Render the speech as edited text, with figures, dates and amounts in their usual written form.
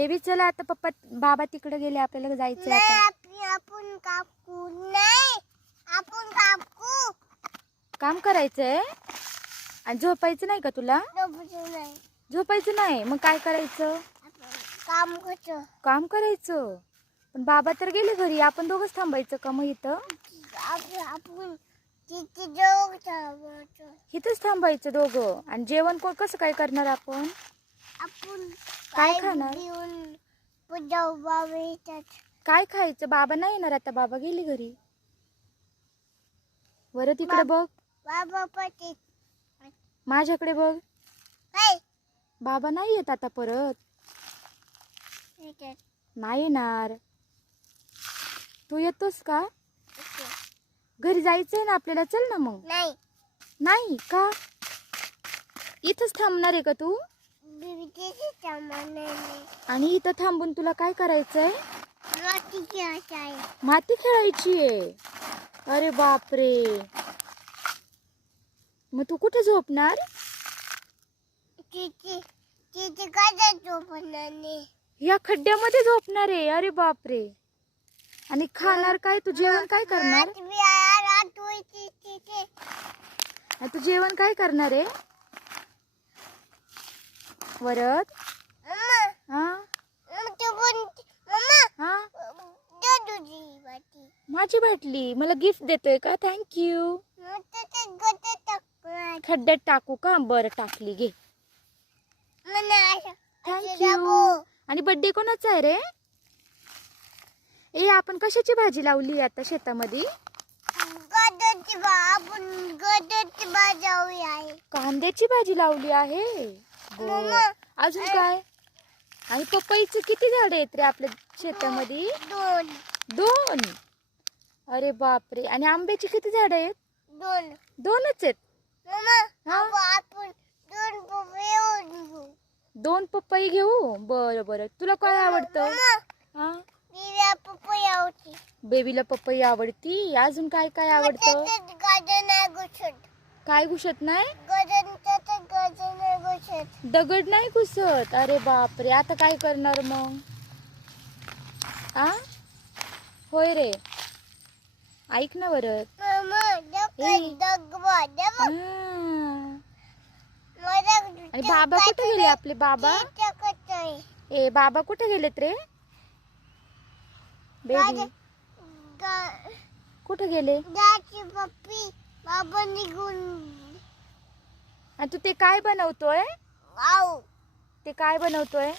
Baby चला आता पप्पा बाबा तिकडे गेले, आपल्याला जायचं आता. आपण काकू नाही, आपण काकू काम करायचंय आणि झोपायचं नाही का तुला? नाही, झोपायचं नाही, मग काय करायचं? काम करतो. काम करायचं. पण बाबा तर गेले घरी, आपण दोघंच थांबायचं का मग इथं? आपण तिथे जाऊ थांबायचं. इथंच थांबायचं दोघं. आणि जेवण कोण कसं काय करणार आपण? आपण काय खाणार? काय खायचं? बाबा नाही येणार आता, बाबा गेले घरी. बरं तिकडे बघ, बाबा पती माझ्याकडे बघ. काय बाबा नाही येत आता परत, नाही येणार. तू येतोस का? घरी जायचंय ना आपल्याला, चल ना मग. नाही नाही का? इथंच थांबणार आहे का तू? आणि इथं थांबून तुला काय करायचंय? माती खेळायची आहे. अरे बापरे, मग तू कुठे झोपणार? या खड्ड्यामध्ये झोपणार आहे? अरे बापरे. आणि खाणार काय? तू जेवण काय करणार? तू जेवण काय करणार आहे वरद? हा हा, माझी बाटली मला गिफ्ट देतोय का? थँक्यू. खड्ड्यात टाकू का? बरं टाकली, घे. थँक्यू. आणि बर्थडे कोणाचा आहे रे? ए, आपण कशाची भाजी लावली आता शेतामध्ये? कांद्याची भाजी लावली आहे. बरं. अजून काय? आणि पपईचे किती झाड आहेत रे आपल्या शेतामध्ये? दोन. अरे बापरे. आणि आंब्याची किती झाड आहेत? दोनच आहेत. दोन पपई घेऊ. बरं बरं. तुला काय आवडतं? हा, बेबीला पपई आवडती. अजून काय काय आवडतं? काय घुसत नाही? दगड नाही घुसत. अरे बापरे, आता काय करणार मग? आ, होय रे, ऐक ना बरं. आणि बाबा कुठे गेले आपले? बाबा, ए बाबा कुठे गेलेत रे? बेबी कुठे गेले? बाबा निघून. आणि तू ते काय बनवतोय? ते काय बनवतोय?